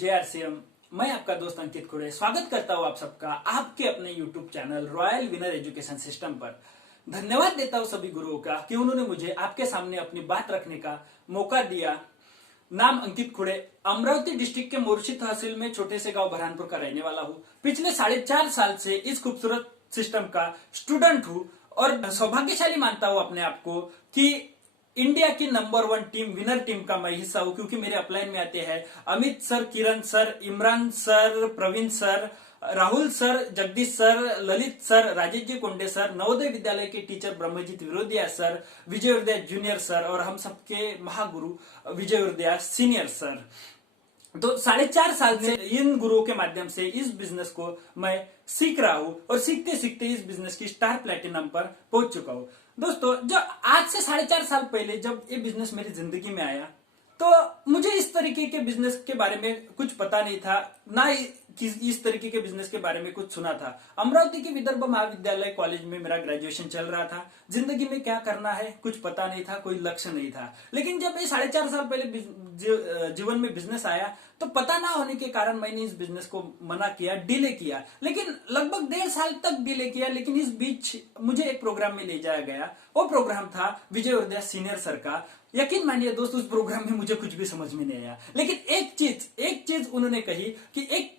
जय आरसीएम। मैं आपका दोस्त अंकित खुड़े स्वागत करता हूं आप सबका आपके अपने YouTube channel royal winner education system पर। धन्यवाद देता हूं सभी गुरुओं का कि उन्होंने मुझे आपके सामने अपनी बात रखने का मौका दिया। नाम अंकित खुड़े, अमरावती डिस्ट्रिक्ट के मोर्शी तहसील में छोटे से गांव बरहानपुर का रहने वाला हूं। पिछले 4.5 साल से इस खूबसूरत सिस्टम का स्टूडेंट हूं और सौभाग्यशाली मानता हूं अपने आप को कि इंडिया की नंबर 1 टीम विनर टीम का मैं हिस्सा हूं, क्योंकि मेरे अपलाइन में आते हैं Amit sir, Kiran sir, Imran sir, Praveen sir, Rahul sir, Jagdish sir, Lalit sir, Rajesh ji Konde sir, Navodaya Vidyalaya के teacher Brahmjeet Virodhiya sir, Vijay Vidya junior sir और हम सबके महागुरु विजय विद्या सीनियर सर। तो 4.5 साल से इन गुरुओं के माध्यम से इस बिजनेस को मैं सीख रहा हूं और सीखते सीखते इस बिजनेस की स्टार प्लेटिनम पर पहुंच चुका हूं। दोस्तों, जो आज से 4.5 साल पहले जब ये बिजनेस मेरी जिंदगी में आया तो मुझे इस तरीके के बिजनेस के बारे में कुछ पता नहीं था, ना इस तरीके के बिजनेस के बारे में कुछ सुना था। अमरावती के विदर्भ महाविद्यालय कॉलेज में मेरा ग्रेजुएशन चल रहा था। जिंदगी में क्या करना है कुछ पता नहीं था, कोई लक्ष्य नहीं था। लेकिन जब ये 4.5 साल पहले जीवन में बिजनेस आया तो पता ना होने के कारण मैंने इस बिजनेस को मना किया, डिले किया। लेकिन लगभग 1.5 साल तक डिले किया। लेकिन इस बीच मुझे एक प्रोग्राम में ले जाया गया। वो प्रोग्राम था विजय विद्या सीनियर सर का। यकीन मानिए दोस्त, उस प्रोग्राम में मुझे कुछ भी समझ में नहीं आया। लेकिन एक चीज उन्होंने कही कि एक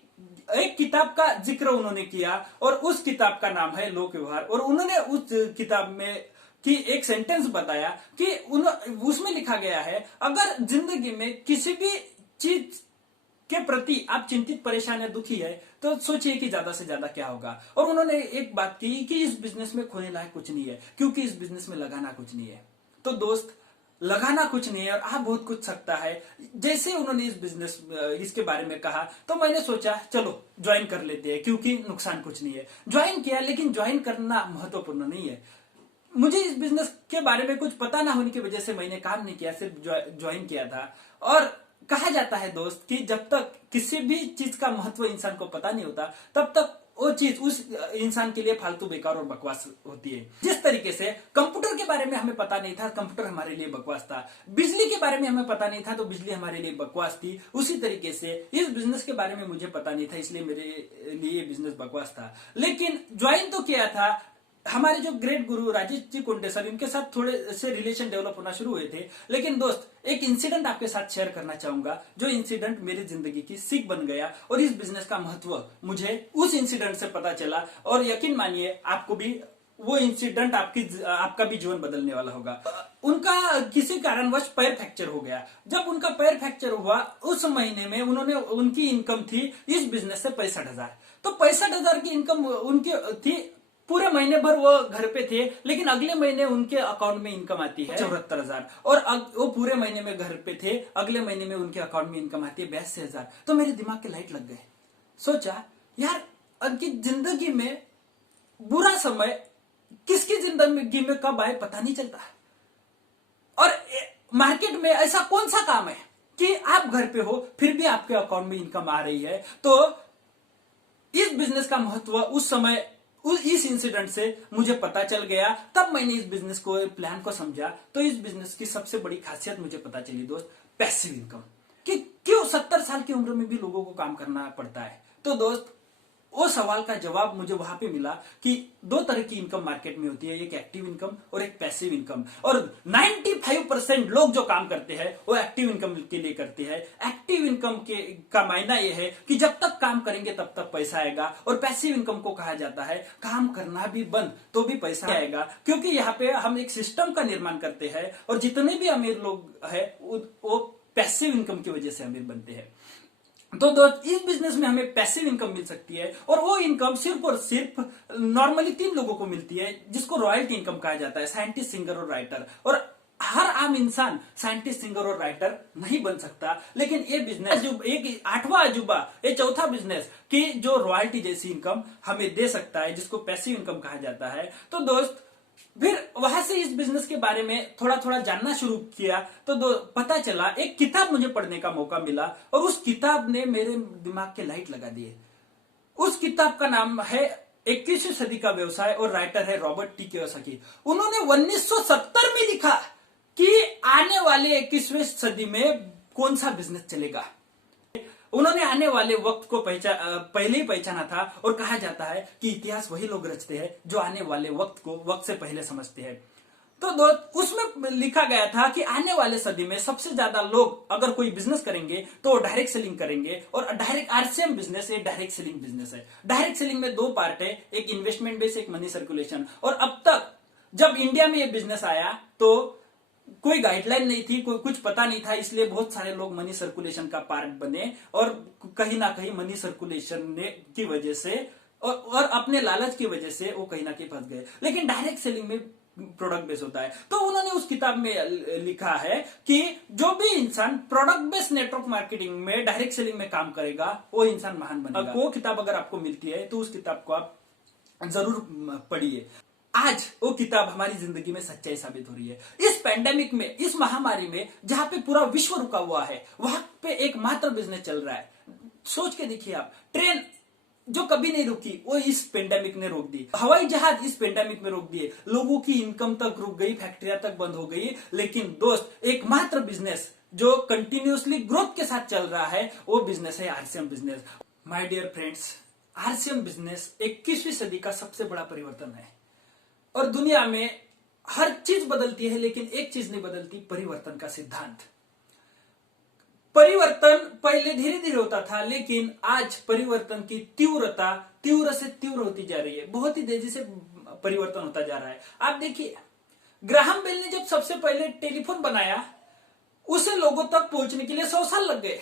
किताब का जिक्र उन्होंने किया और उस किताब का नाम है लोक व्यवहार। और उन्होंने उस किताब में कि एक सेंटेंस बताया कि उसमें लिखा गया है, अगर जिंदगी में किसी भी चीज के प्रति आप चिंतित, परेशान या दुखी है तो सोचिए कि ज्यादा से ज्यादा क्या होगा। और उन्होंने एक बात की कि इस बिजनेस में खोने लायक कुछ नहीं है, क्योंकि इस बिजनेस में लगाना कुछ नहीं है। तो दोस्त, लगाना कुछ नहीं है और आप बहुत कुछ सकता है। जैसे उन्होंने इस बिजनेस इसके बारे में कहा तो मैंने सोचा चलो ज्वाइन कर लेते हैं, क्योंकि नुकसान कुछ नहीं है। ज्वाइन किया, लेकिन ज्वाइन करना महत्वपूर्ण नहीं है। मुझे इस बिजनेस के बारे में कुछ पता ना होने की वजह से मैंने काम नहीं किया, सिर्फ ज्वाइन किया था। और कहा जाता है दोस्त कि जब तक किसी भी चीज का महत्व इंसान को पता नहीं होता तब तक वो चीज उस इंसान के लिए फालतू, बेकार और बकवास होती है। जिस तरीके से कंप्यूटर के बारे में हमें पता नहीं था, कंप्यूटर हमारे लिए बकवास था। बिजली के बारे में हमें पता नहीं था तो बिजली हमारे लिए बकवास थी। उसी तरीके से इस बिजनेस के बारे में मुझे पता नहीं था, इसलिए मेरे लिए बिजनेस बकवास था। लेकिन ज्वाइन तो किया था। हमारे जो ग्रेट गुरु राजेश जी कोंडे सर, इनके साथ थोड़े से रिलेशन डेवलप होना शुरू हुए थे। लेकिन दोस्त, एक इंसिडेंट आपके साथ शेयर करना चाहूंगा, जो इंसिडेंट मेरी जिंदगी की सीख बन गया और इस बिजनेस का महत्व मुझे उस इंसिडेंट से पता चला। और यकीन मानिए आपको भी वो इंसिडेंट आपका भी जीवन बदलने वाला होगा। उनका किसी कारणवश पैर फ्रैक्चर हो गया। जब उनका पैर फ्रैक्चर हुआ उस महीने में उनकी इनकम थी इस बिजनेस से 65,000। तो 65,000 की इनकम उनकी थी। पूरे महीने भर वो घर पे थे, लेकिन अगले महीने उनके अकाउंट में इनकम आती है 74,000। और वो पूरे महीने में घर पे थे, अगले महीने में उनके अकाउंट में इनकम आती है 82,000। तो मेरे दिमाग के लाइट लग गए। सोचा यार, उनकी जिंदगी में बुरा समय किसकी जिंदगी में कब आए पता नहीं चलता। और मार्केट में ऐसा कौन सा काम है कि आप घर पे हो फिर भी आपके अकाउंट में इनकम आ रही है। तो इस बिजनेस का महत्व उस समय इस इंसिडेंट से मुझे पता चल गया। तब मैंने इस बिजनेस को, प्लान को समझा। तो इस बिजनेस की सबसे बड़ी खासियत मुझे पता चली दोस्त, पैसिव इनकम। कि क्यों 70 साल की उम्र में भी लोगों को काम करना पड़ता है। तो दोस्त, वो सवाल का जवाब मुझे वहां पे मिला कि 2 तरह की इनकम मार्केट में होती है, एक एक्टिव इनकम और एक पैसिव इनकम। और 95% लोग जो काम करते हैं वो एक्टिव इनकम के लिए करते हैं। एक्टिव इनकम का मायना यह है कि जब तक काम करेंगे तब तक पैसा आएगा। और पैसिव इनकम को कहा जाता है काम करना भी बंद तो भी पैसा आएगा, क्योंकि यहाँ पे हम एक सिस्टम का निर्माण करते हैं और जितने भी अमीर लोग हैं वो पैसिव इनकम की वजह से अमीर बनते हैं। तो दोस्त, इस बिजनेस में हमें पैसिव इनकम मिल सकती है और वो इनकम सिर्फ और सिर्फ नॉर्मली 3 लोगों को मिलती है, जिसको रॉयल्टी इनकम कहा जाता है, साइंटिस्ट, सिंगर और राइटर। और हर आम इंसान साइंटिस्ट, सिंगर और राइटर नहीं बन सकता। लेकिन ये बिजनेस एक 8वां अजूबा, ये चौथा बिजनेस कि जो रॉयल्टी जैसी इनकम हमें दे सकता है, जिसको पैसिव इनकम कहा जाता है। तो दोस्त, फिर वहां से इस बिजनेस के बारे में थोड़ा थोड़ा जानना शुरू किया तो पता चला, एक किताब मुझे पढ़ने का मौका मिला और उस किताब ने मेरे दिमाग के लाइट लगा दिए। उस किताब का नाम है 21वीं सदी का व्यवसाय और राइटर है रॉबर्ट टी कियोसाकी। उन्होंने 1970 में लिखा कि आने वाले 21वीं सदी में कौन सा बिजनेस चलेगा। उन्होंने आने वाले वक्त को पहले ही पहचाना था और कहा जाता है कि इतिहास वही लोग रचते हैं जो आने वाले वक्त को वक्त से पहले समझते हैं। तो दोस्त उसमें लिखा गया था कि आने वाले सदी में सबसे ज्यादा लोग अगर कोई बिजनेस करेंगे तो डायरेक्ट सेलिंग करेंगे, और डायरेक्ट आरसीएम बिजनेस एक डायरेक्ट सेलिंग बिजनेस है। डायरेक्ट सेलिंग में दो पार्ट है, एक इन्वेस्टमेंट बेस, एक मनी सर्कुलेशन। और अब तक जब इंडिया में ये बिजनेस आया तो कोई गाइडलाइन नहीं थी, कोई कुछ पता नहीं था, इसलिए बहुत सारे लोग मनी सर्कुलेशन का पार्ट बने और कहीं ना कहीं मनी सर्कुलेशन की वजह से और अपने लालच की वजह से वो कहीं ना कहीं फंस गए। लेकिन डायरेक्ट सेलिंग में प्रोडक्ट बेस होता है। तो उन्होंने उस किताब में लिखा है कि जो भी इंसान प्रोडक्ट बेस्ड नेटवर्क मार्केटिंग में डायरेक्ट सेलिंग में काम करेगा वो इंसान महान बनेगा। वो किताब अगर आपको मिलती है तो उस किताब को आप जरूर पढ़िए। आज वो किताब हमारी जिंदगी में सच्चाई साबित हो रही है। इस पेंडेमिक में, इस महामारी में, जहां पे पूरा विश्व रुका हुआ है, वहां पे एकमात्र बिजनेस चल रहा है। सोच के देखिए आप, ट्रेन जो कभी नहीं रुकी वो इस पेंडेमिक ने रोक दी, हवाई जहाज इस पेंडेमिक में रोक दिए, लोगों की इनकम तक रुक गई, फैक्ट्रियां तक बंद हो गई। लेकिन दोस्त एकमात्र बिजनेस जो कंटिन्यूअसली ग्रोथ के साथ चल रहा है वो बिजनेस है RCM business. My dear friends, RCM business 21वीं सदी का सबसे बड़ा परिवर्तन है। और दुनिया में हर चीज बदलती है लेकिन एक चीज नहीं बदलती, परिवर्तन का सिद्धांत। परिवर्तन पहले धीरे धीरे होता था लेकिन आज परिवर्तन की तीव्रता तीव्र से तीव्र होती जा रही है, बहुत ही तेजी से परिवर्तन होता जा रहा है। आप देखिए, ग्राहम बेल ने जब सबसे पहले टेलीफोन बनाया उसे लोगों तक पहुंचने के लिए 100 साल लग गए।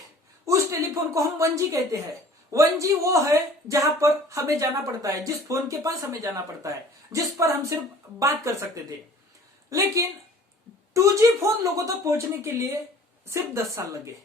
उस टेलीफोन को हम 1G कहते हैं। 1G वो है जहां पर हमें जाना पड़ता है, जिस फोन के पास हमें जाना पड़ता है, जिस पर हम सिर्फ बात कर सकते थे। लेकिन 2G फोन लोगों तक पहुंचने के लिए सिर्फ 10 साल लगे,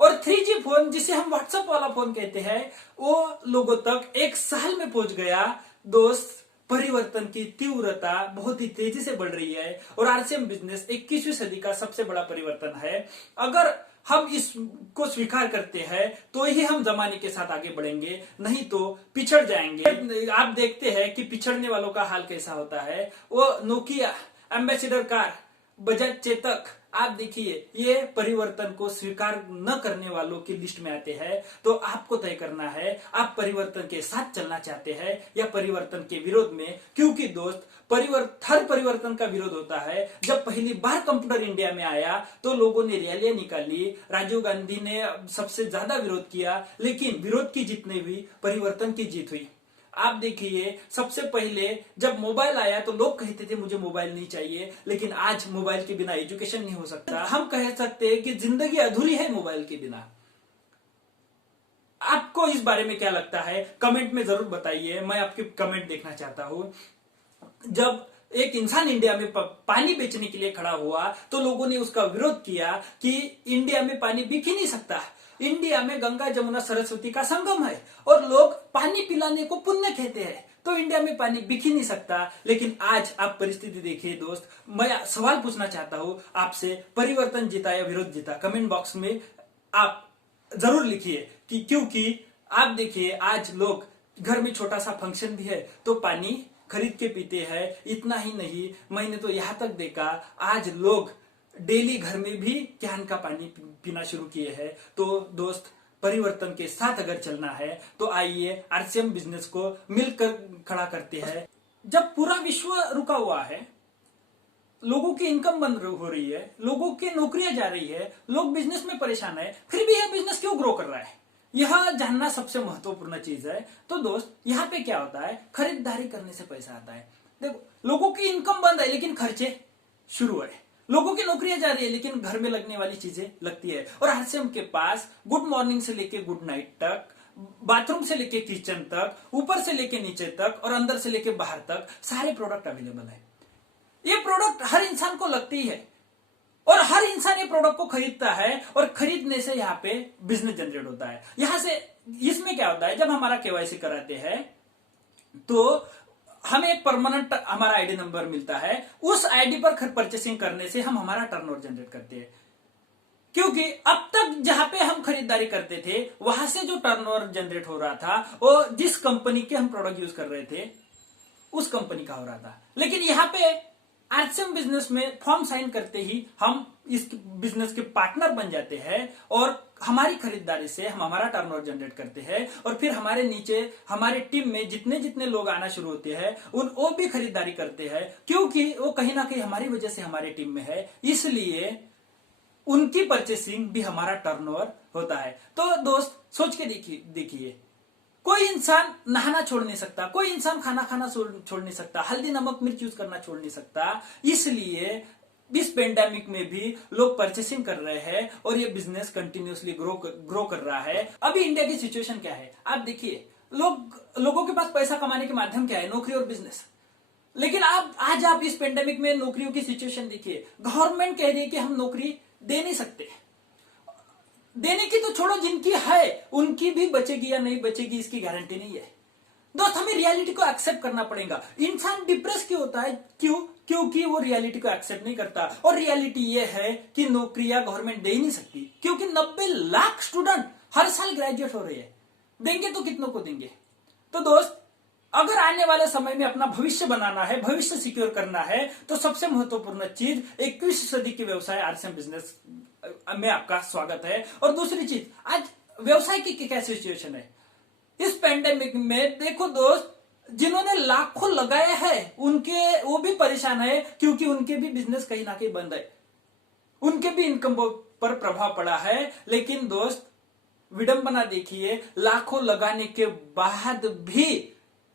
और 3G फोन जिसे हम व्हाट्सएप वाला फोन कहते हैं वो लोगों तक 1 साल में पहुंच गया। दोस्त, परिवर्तन की तीव्रता बहुत ही तेजी से बढ़ रही है और आरसीएम बिजनेस 21वीं सदी का सबसे बड़ा परिवर्तन है। अगर हम इसको स्वीकार करते हैं तो ही हम जमाने के साथ आगे बढ़ेंगे, नहीं तो पिछड़ जाएंगे। आप देखते हैं कि पिछड़ने वालों का हाल कैसा होता है। वो Nokia, ambassador car, Bajaj Chetak, आप देखिए ये परिवर्तन को स्वीकार न करने वालों की लिस्ट में आते हैं। तो आपको तय करना है, आप परिवर्तन के साथ चलना चाहते हैं या परिवर्तन के विरोध में। क्योंकि दोस्त, हर परिवर्तन का विरोध होता है। जब पहली बार कंप्यूटर इंडिया में आया तो लोगों ने रैलियां निकाली, राजीव गांधी ने सबसे ज्यादा विरोध किया, लेकिन विरोध की जीत नहीं हुई, परिवर्तन की जीत हुई। आप देखिए, सबसे पहले जब मोबाइल आया तो लोग कहते थे मुझे मोबाइल नहीं चाहिए, लेकिन आज मोबाइल के बिना एजुकेशन नहीं हो सकता। हम कह सकते हैं कि जिंदगी अधूरी है मोबाइल के बिना। आपको इस बारे में क्या लगता है, कमेंट में जरूर बताइए, मैं आपके कमेंट देखना चाहता हूं। जब एक इंसान इंडिया में पानी बेचने के लिए खड़ा हुआ तो लोगों ने उसका विरोध किया कि इंडिया में पानी बिक ही नहीं सकता। इंडिया में गंगा जमुना सरस्वती का संगम है और लोग पानी पिलाने को पुण्य कहते हैं, तो इंडिया में पानी बिक ही नहीं सकता। लेकिन आज आप परिस्थिति देखिए दोस्त, मैं सवाल पूछना चाहता हूं आपसे, परिवर्तन जीता या विरोध जीता? कमेंट बॉक्स में आप जरूर लिखिए कि क्योंकि आप देखिए आज लोग घर में छोटा सा फंक्शन भी है तो पानी खरीद के पीते हैं। इतना ही नहीं, मैंने तो यहां तक देखा आज लोग डेली घर में भी कैन का पानी पीना शुरू किए हैं। तो दोस्त, परिवर्तन के साथ अगर चलना है तो आइए आरसीएम बिजनेस को मिलकर खड़ा करते हैं। जब पूरा विश्व रुका हुआ है, लोगों की इनकम बंद हो रही है, लोगों की नौकरियां जा रही है, लोग बिजनेस में परेशान है, फिर भी यह बिजनेस क्यों ग्रो कर रहा है, यह जानना सबसे महत्वपूर्ण चीज है। तो दोस्त, यहाँ पे क्या होता है, खरीदारी करने से पैसा आता है। देखो, लोगों की इनकम बंद है लेकिन खर्चे शुरू है, लोगों की नौकरियां जा रही है लेकिन घर में लगने वाली चीजें लगती है। और आरसीएम के पास गुड मॉर्निंग से लेके गुड नाइट तक, बाथरूम से लेके किचन तक, ऊपर से लेके नीचे तक और अंदर से लेके बाहर तक सारे प्रोडक्ट अवेलेबल है। ये प्रोडक्ट हर इंसान को लगती है और हर इंसान ये प्रोडक्ट को खरीदता है और खरीदने से यहाँ पे बिजनेस जनरेट होता है। यहां से इसमें क्या होता है, जब हमारा केवाईसी कराते हैं तो हमें एक परमानेंट हमारा आईडी नंबर मिलता है। उस आईडी पर परचेसिंग करने से हम हमारा टर्नओवर जनरेट करते हैं, क्योंकि अब तक जहां पे हम खरीदारी करते थे वहां से जो टर्नओवर जनरेट हो रहा था वो जिस कंपनी के हम प्रोडक्ट यूज कर रहे थे उस कंपनी का हो रहा था। लेकिन यहाँ पे आरसीएम बिजनेस में फॉर्म साइन करते ही हम इस बिजनेस के पार्टनर बन जाते हैं और हमारी खरीदारी से हम हमारा टर्नओवर जनरेट करते हैं और फिर हमारे नीचे हमारी टीम में जितने जितने लोग आना शुरू होते हैं वो भी खरीदारी करते हैं, क्योंकि वो कहीं ना कहीं हमारी वजह से हमारी टीम में है, इसलिए उनकी परचेसिंग भी हमारा टर्नओवर होता है। तो दोस्त सोच के देखिए, कोई इंसान नहाना छोड़ नहीं सकता, कोई इंसान खाना खाना छोड़ नहीं सकता, हल्दी नमक मिर्च यूज करना छोड़ नहीं सकता, इसलिए इस पेंडेमिक में भी लोग परचेसिंग कर रहे हैं और ये बिजनेस कंटिन्यूसली ग्रो कर रहा है। अभी इंडिया की सिचुएशन क्या है आप देखिए, लोगों के पास पैसा कमाने के माध्यम क्या है, नौकरी और बिजनेस। लेकिन आज आप इस पेंडेमिक में नौकरियों की सिचुएशन देखिए, गवर्नमेंट कह रही है कि हम नौकरी दे नहीं सकते, देने की तो छोड़ो, जिनकी है उनकी भी बचेगी या नहीं बचेगी इसकी गारंटी नहीं है। दोस्त हमें रियलिटी को एक्सेप्ट करना पड़ेगा। इंसान डिप्रेस क्यों होता है, क्योंकि वो रियलिटी को एक्सेप्ट नहीं करता, और रियलिटी ये है कि नौकरियां गवर्नमेंट दे ही नहीं सकती, क्योंकि 90 लाख स्टूडेंट हर साल ग्रेजुएट हो रहे हैं, देंगे तो कितनों को देंगे। तो दोस्त अगर आने वाले समय में अपना भविष्य बनाना है, भविष्य सिक्योर करना है, तो सबसे महत्वपूर्ण चीज 21वीं सदी के व्यवसाय आरसीएम बिजनेस में आपका स्वागत है। और दूसरी चीज, आज व्यवसाय की क्या सिचुएशन है इस पेंडेमिक में, देखो दोस्त, जिन्होंने लाखों लगाए हैं उनके वो भी परेशान है, क्योंकि उनके भी बिजनेस कहीं ना कहीं बंद है, उनके भी इनकम पर प्रभाव पड़ा है। लेकिन दोस्त विडंबना देखिए, लाखों लगाने के बाद भी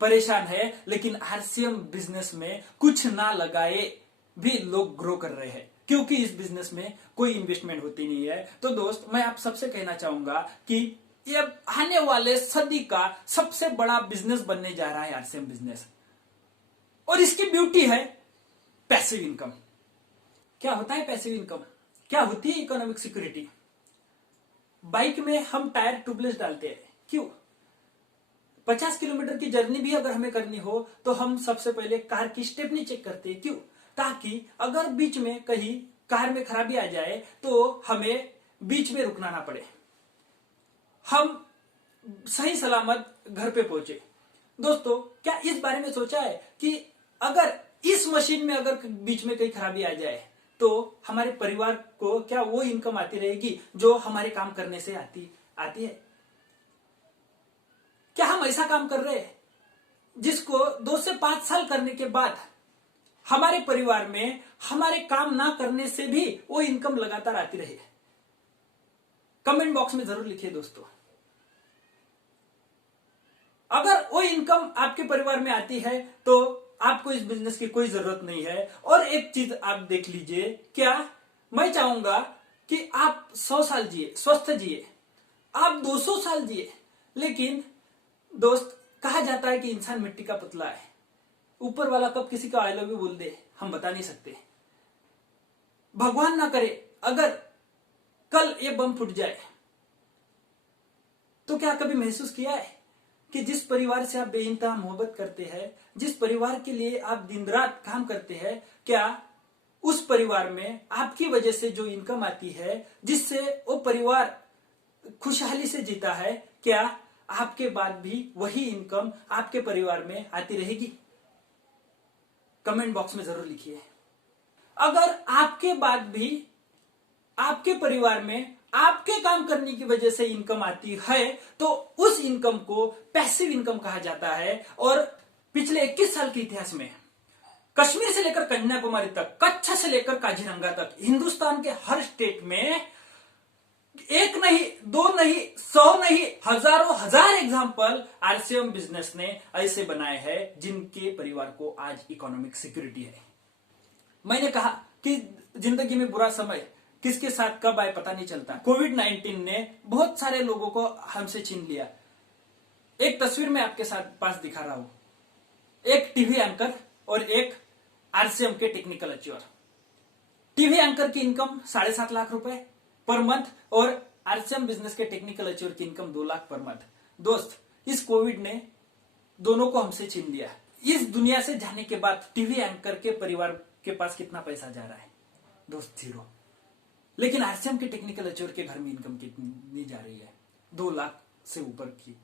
परेशान है, लेकिन आरसीएम बिजनेस में कुछ ना लगाए भी लोग ग्रो कर रहे हैं, क्योंकि इस बिजनेस में कोई इन्वेस्टमेंट होती नहीं है। तो दोस्त मैं आप सबसे कहना चाहूंगा कि ये आने वाले सदी का सबसे बड़ा बिजनेस बनने जा रहा है आरसीएम बिजनेस, और इसकी ब्यूटी है पैसिव इनकम। क्या होता है पैसिव इनकम, क्या होती है इकोनॉमिक सिक्योरिटी। बाइक में हम टायर ट्यूबलेस डालते हैं, क्यों? 50 किलोमीटर की जर्नी भी अगर हमें करनी हो तो हम सबसे पहले कार की स्टेपनी चेक करते हैं, क्यों? ताकि अगर बीच में कहीं कार में खराबी आ जाए तो हमें बीच में रुकना ना पड़े, हम सही सलामत घर पे पहुंचे। दोस्तों क्या इस बारे में सोचा है कि अगर इस मशीन में अगर बीच में कहीं खराबी आ जाए तो हमारे परिवार को क्या वो इनकम आती रहेगी जो हमारे काम करने से आती है? क्या हम ऐसा काम कर रहे हैं जिसको 2 से 5 साल करने के बाद हमारे परिवार में हमारे काम ना करने से भी वो इनकम लगातार आती रहे? कमेंट बॉक्स में जरूर लिखिए दोस्तों। अगर वो इनकम आपके परिवार में आती है तो आपको इस बिजनेस की कोई जरूरत नहीं है। और एक चीज आप देख लीजिए, क्या मैं चाहूंगा कि आप 100 साल जिए, स्वस्थ जिए, आप 200 साल जिए, लेकिन दोस्त कहा जाता है कि इंसान मिट्टी का पुतला है, ऊपर वाला कब किसी का आई लव यू बोल दे हम बता नहीं सकते। भगवान ना करे अगर कल ये बम फूट जाए तो क्या कभी महसूस किया है कि जिस परिवार से आप बेइंतहा मोहब्बत करते हैं, जिस परिवार के लिए आप दिन रात काम करते हैं, क्या उस परिवार में आपकी वजह से जो इनकम आती है, जिससे वो परिवार खुशहाली से जीता है, क्या आपके बाद भी वही इनकम आपके परिवार में आती रहेगी? कमेंट बॉक्स में जरूर लिखिए। अगर आपके बाद भी आपके परिवार में आपके काम करने की वजह से इनकम आती है तो उस इनकम को पैसिव इनकम कहा जाता है। और पिछले 21 साल के इतिहास में कश्मीर से लेकर कन्याकुमारी तक, कच्छ से लेकर काजीरंगा तक, हिंदुस्तान के हर स्टेट में एक नहीं, दो नहीं, 100 नहीं, हजारों हजार एग्जाम्पल आरसीएम बिजनेस ने ऐसे बनाए हैं जिनके परिवार को आज इकोनॉमिक सिक्योरिटी है। मैंने कहा कि जिंदगी में बुरा समय किसके साथ कब आए पता नहीं चलता। कोविड-19 ने बहुत सारे लोगों को हमसे छीन लिया। एक तस्वीर में आपके साथ पास दिखा रहा हूं, एक टीवी एंकर और एक आरसीएम के टेक्निकल अचीवर। टीवी एंकर की इनकम 7.5 लाख रुपए पर मंथ और आरसीएम बिजनेस के टेक्निकल अचीवर की इनकम 2 लाख पर मंथ। दोस्त इस कोविड ने दोनों को हमसे छीन लिया। इस दुनिया से जाने के बाद टीवी एंकर के परिवार के पास कितना पैसा जा रहा है? दोस्त 0। लेकिन आरसीएम के टेक्निकल अचीवर के घर में इनकम कितनी जा रही है? 2 लाख से ऊपर की।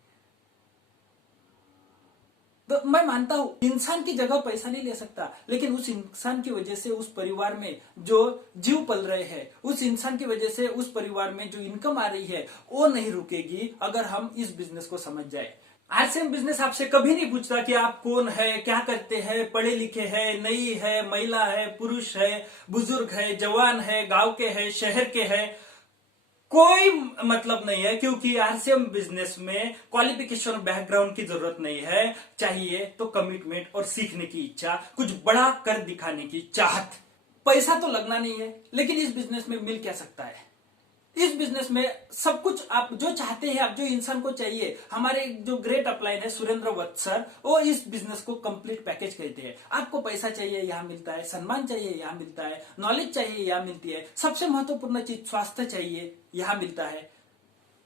तो मैं मानता हूं इंसान की जगह पैसा नहीं ले सकता, लेकिन उस इंसान की वजह से उस परिवार में जो जीव पल रहे हैं, उस इंसान की वजह से उस परिवार में जो इनकम आ रही है वो नहीं रुकेगी अगर हम इस बिजनेस को समझ जाए। आरसीएम बिजनेस आपसे कभी नहीं पूछता कि आप कौन है, क्या करते हैं, पढ़े लिखे हैं, नई है, महिला है, पुरुष है, बुजुर्ग है, जवान है, गांव के है, शहर के है, कोई मतलब नहीं है, क्योंकि आरसीएम बिजनेस में क्वालिफिकेशन और बैकग्राउंड की जरूरत नहीं है। चाहिए तो कमिटमेंट और सीखने की इच्छा, कुछ बड़ा कर दिखाने की चाहत। पैसा तो लगना नहीं है, लेकिन इस बिजनेस में मिल क्या सकता है? इस बिजनेस में सब कुछ आप जो चाहते हैं, आप जो इंसान को चाहिए, हमारे जो ग्रेट अपलाइन है सुरेंद्र वत्स सर, वो इस बिजनेस को कंप्लीट पैकेज कहते हैं। आपको पैसा चाहिए यहां मिलता है, सम्मान चाहिए यहां मिलता है, नॉलेज चाहिए यहां मिलती है, सबसे महत्वपूर्ण चीज स्वास्थ्य चाहिए यहां मिलता है,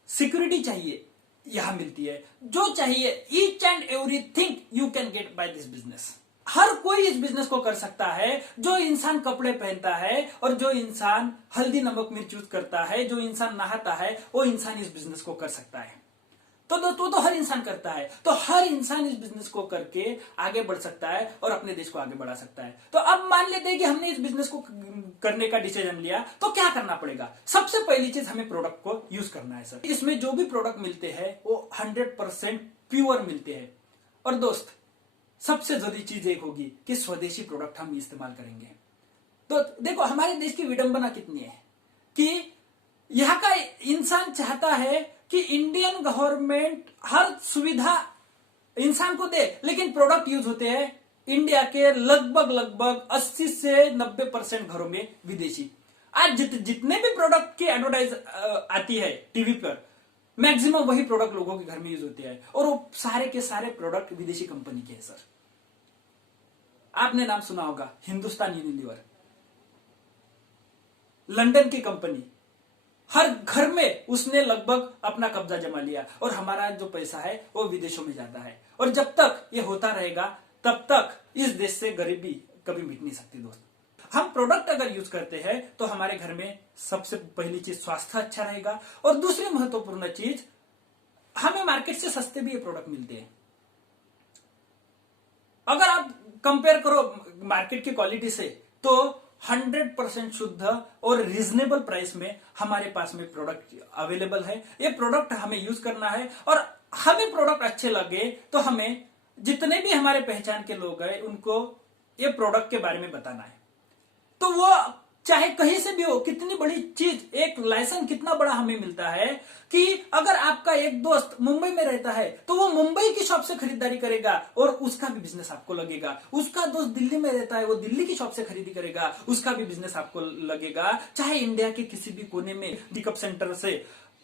सिक्योरिटी चाहिए यहां मिलती है, जो चाहिए each and everything you can get by this business. हर कोई इस बिजनेस को कर सकता है। जो इंसान कपड़े पहनता है और जो इंसान हल्दी नमक मिर्च यूज करता है, जो इंसान नहाता है, वो इंसान इस बिजनेस को कर सकता है। तो दोस्तों तो हर इंसान करता है, तो हर इंसान इस बिजनेस को करके आगे बढ़ सकता है और अपने देश को आगे बढ़ा सकता है। तो अब मान लेते हैं कि हमने इस बिजनेस को करने का डिसीजन लिया, तो क्या करना पड़ेगा? सबसे पहली चीज, हमें प्रोडक्ट को यूज करना है सर। इसमें जो भी प्रोडक्ट मिलते हैं वो 100% प्योर मिलते हैं। और दोस्त सबसे जरूरी चीज एक होगी कि स्वदेशी प्रोडक्ट हम इस्तेमाल करेंगे। तो देखो हमारे देश की विडंबना कितनी है कि यहाँ का इंसान चाहता है कि इंडियन गवर्नमेंट हर सुविधा इंसान को दे, लेकिन प्रोडक्ट यूज होते हैं इंडिया के लगभग 80 से 90% घरों में विदेशी। आज जितने भी प्रोडक्ट की एडवर्टाइज आती है टीवी पर, मैक्सिमम वही प्रोडक्ट लोगों के घर में यूज होते हैं, और वो सारे के सारे प्रोडक्ट विदेशी कंपनी के हैं सर। आपने नाम सुना होगा हिंदुस्तान यूनिलीवर, लंदन की कंपनी। हर घर में उसने लगभग अपना कब्जा जमा लिया, और हमारा जो पैसा है वो विदेशों में जाता है। और जब तक ये होता रहेगा तब तक इस देश से गरीबी कभी मिट नहीं सकती दोस्त। हम प्रोडक्ट अगर यूज करते हैं तो हमारे घर में सबसे पहली चीज स्वास्थ्य अच्छा रहेगा, और दूसरी महत्वपूर्ण चीज, हमें मार्केट से सस्ते भी ये प्रोडक्ट मिलते हैं। अगर आप कंपेयर करो मार्केट की क्वालिटी से, तो 100% शुद्ध और रीजनेबल प्राइस में हमारे पास में प्रोडक्ट अवेलेबल है। ये प्रोडक्ट हमें यूज करना है, और हमें प्रोडक्ट अच्छे लगे तो हमें जितने भी हमारे पहचान के लोग हैं उनको ये प्रोडक्ट के बारे में बताना है। तो वो चाहे कहीं से भी हो, कितनी बड़ी चीज, एक लाइसेंस कितना बड़ा हमें मिलता है कि अगर आपका एक दोस्त मुंबई में रहता है तो वो मुंबई की शॉप से खरीदारी करेगा और उसका भी बिजनेस आपको लगेगा। उसका दोस्त दिल्ली में रहता है, वो दिल्ली की शॉप से खरीदी करेगा, उसका भी बिजनेस आपको लगेगा। चाहे इंडिया के किसी भी कोने में पिकअप सेंटर से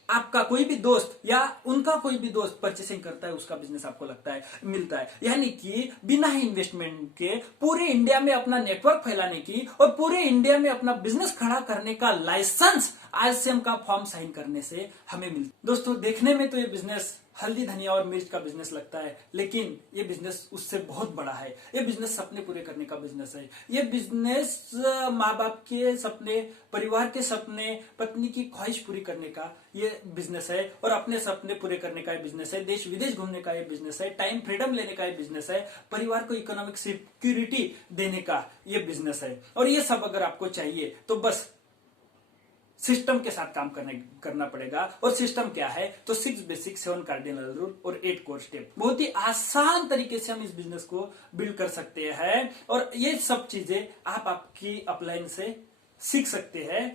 आपका कोई भी दोस्त या उनका कोई भी दोस्त परचेसिंग करता है, उसका बिजनेस आपको लगता है मिलता है। यानी कि बिना इन्वेस्टमेंट के पूरे इंडिया में अपना नेटवर्क फैलाने की और पूरे इंडिया में अपना बिजनेस खड़ा करने का लाइसेंस आरसीएम का फॉर्म साइन करने से हमें मिलता है। दोस्तों देखने में तो ये बिजनेस हल्दी धनिया और मिर्च का बिजनेस लगता है, लेकिन ये बिजनेस उससे बहुत बड़ा है। ये बिजनेस सपने पूरे करने का बिजनेस है। ये बिजनेस माँ बाप के सपने, परिवार के सपने, पत्नी की ख्वाहिश पूरी करने का ये बिजनेस है, और अपने सपने पूरे करने का ये बिजनेस है, देश विदेश घूमने का ये बिजनेस है, टाइम फ्रीडम लेने का ये बिजनेस है, परिवार को इकोनॉमिक सिक्योरिटी देने का ये बिजनेस है। और ये सब अगर आपको चाहिए तो बस सिस्टम के साथ काम करना पड़ेगा। और सिस्टम क्या है? तो 6 बेसिक, 7 कार्डिनल रूल और 8 कोर स्टेप। बहुत ही आसान तरीके से हम इस बिजनेस को बिल्ड कर सकते हैं, और ये सब चीजें आप आपकी अपलाइन से सीख सकते हैं।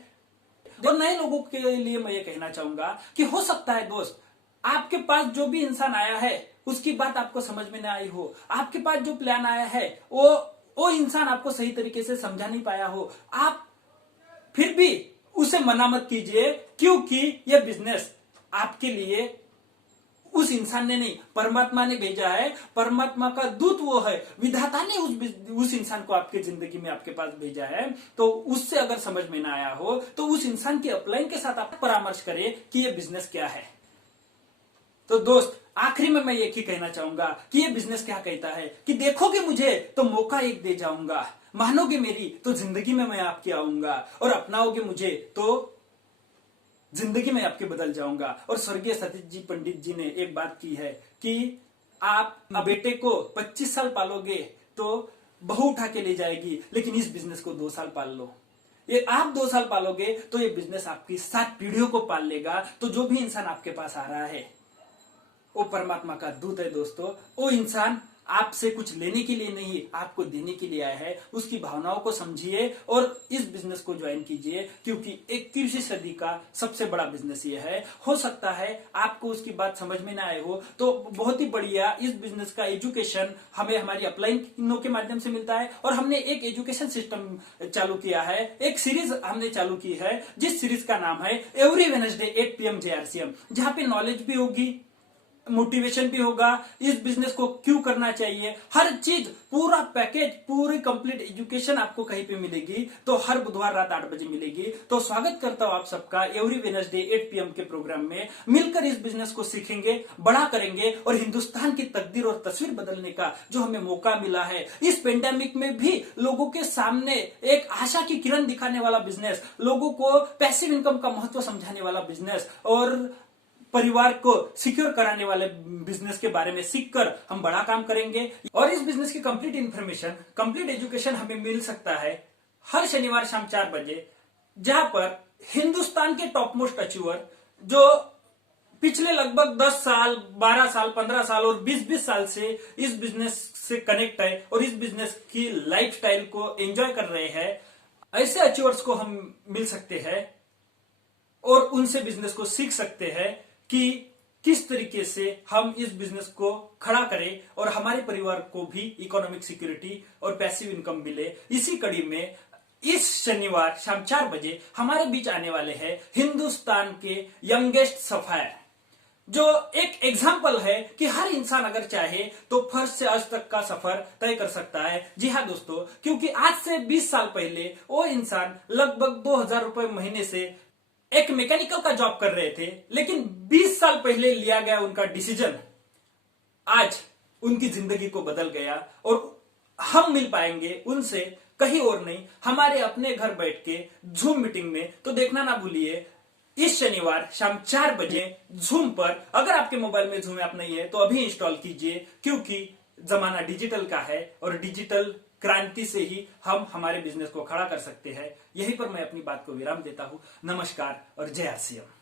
और नए लोगों के लिए मैं ये कहना चाहूंगा कि हो सकता है दोस्त आपके पास जो भी इंसान आया है उसकी बात आपको समझ में ना आई हो, आपके पास जो प्लान आया है वो इंसान आपको सही तरीके से समझा नहीं पाया हो, आप फिर भी उसे मना मत कीजिए, क्योंकि यह बिजनेस आपके लिए उस इंसान ने नहीं, परमात्मा ने भेजा है। परमात्मा का दूत वो है, विधाता ने उस इंसान को आपके जिंदगी में आपके पास भेजा है। तो उससे अगर समझ में ना आया हो तो उस इंसान की अपलाइन के साथ आप परामर्श करें कि ये बिजनेस क्या है। तो दोस्त आखिरी में मैं एक ही कहना चाहूंगा कि ये बिजनेस क्या कहता है कि देखोगे मुझे तो मौका एक दे जाऊंगा, मानोगे मेरी तो जिंदगी में मैं आपके आऊंगा, और अपनाओगे मुझे तो जिंदगी में आपके बदल जाऊंगा। और स्वर्गीय सतीश जी पंडित जी ने एक बात की है कि आप बेटे को 25 साल पालोगे तो बहू उठा के ले जाएगी, लेकिन इस बिजनेस को 2 साल पाल लो। ये आप 2 साल पालोगे तो ये बिजनेस आपकी 7 पीढ़ियों को पाल लेगा। तो जो भी इंसान आपके पास आ रहा है वो परमात्मा का दूत है दोस्तों। वो इंसान आपसे कुछ लेने के लिए नहीं, आपको देने के लिए आया है। उसकी भावनाओं को समझिए और इस बिजनेस को ज्वाइन कीजिए, क्योंकि 21वीं सदी का सबसे बड़ा बिजनेस ये है। हो सकता है आपको उसकी बात समझ में ना आए हो, तो बहुत ही बढ़िया इस बिजनेस का एजुकेशन हमें हमारी अपलाइनों के माध्यम से मिलता है। और हमने एक एजुकेशन सिस्टम चालू किया है, एक सीरीज हमने चालू की है, जिस सीरीज का नाम है एवरी वेडनेसडे 8 PM JRCM, जहां पे नॉलेज भी होगी, मोटिवेशन भी होगा, इस बिजनेस को क्यों करना चाहिए, हर चीज पूरा पैकेज, पूरी कंप्लीट एजुकेशन आपको कहीं पे मिलेगी। तो हर बुधवार रात 8 बजे मिलेगी। तो स्वागत करता हूं आप सबका एवरी वेडनेसडे 8 PM के प्रोग्राम में। मिलकर इस बिजनेस को सीखेंगे, बड़ा करेंगे और हिंदुस्तान की तकदीर और तस्वीर बदलने का जो हमें मौका मिला है इस पेंडेमिक में भी लोगों के सामने एक आशा की किरण दिखाने वाला बिजनेस, लोगों को पैसिव इनकम का महत्व समझाने वाला बिजनेस और परिवार को सिक्योर कराने वाले बिजनेस के बारे में सीखकर हम बड़ा काम करेंगे। और इस बिजनेस की कंप्लीट इंफॉर्मेशन, कंप्लीट एजुकेशन हमें मिल सकता है हर शनिवार शाम 4 बजे, जहां पर हिंदुस्तान के टॉप मोस्ट अचीवर जो पिछले लगभग 10 साल, 12 साल, 15 साल और 20-20 साल से इस बिजनेस से कनेक्ट है और इस बिजनेस की लाइफस्टाइल को एंजॉय कर रहे हैं, ऐसे अचीवर्स को हम मिल सकते हैं और उनसे बिजनेस को सीख सकते हैं कि किस तरीके से हम इस बिजनेस को खड़ा करें और हमारे परिवार को भी इकोनॉमिक सिक्योरिटी और पैसिव इनकम मिले। इसी कड़ी में इस शनिवार शाम 4 बजे हमारे बीच आने वाले हैं हिंदुस्तान के यंगेस्ट सफायर, जो एक एग्जाम्पल है कि हर इंसान अगर चाहे तो फर्स्ट से आज तक का सफर तय कर सकता है। जी हाँ दोस्तों, क्योंकि आज से 20 साल पहले वो इंसान लगभग 2000 रुपए महीने से एक मैकेनिकल का जॉब कर रहे थे, लेकिन 20 साल पहले लिया गया उनका डिसीजन आज उनकी जिंदगी को बदल गया। और हम मिल पाएंगे उनसे कहीं और नहीं, हमारे अपने घर बैठ के जूम मीटिंग में। तो देखना ना भूलिए इस शनिवार शाम 4 बजे जूम पर। अगर आपके मोबाइल में जूम ऐप नहीं है तो अभी इंस्टॉल कीजिए, क्योंकि जमाना डिजिटल का है और डिजिटल क्रांति से ही हम हमारे बिजनेस को खड़ा कर सकते हैं। यहीं पर मैं अपनी बात को विराम देता हूं। नमस्कार और जय आर सी एम।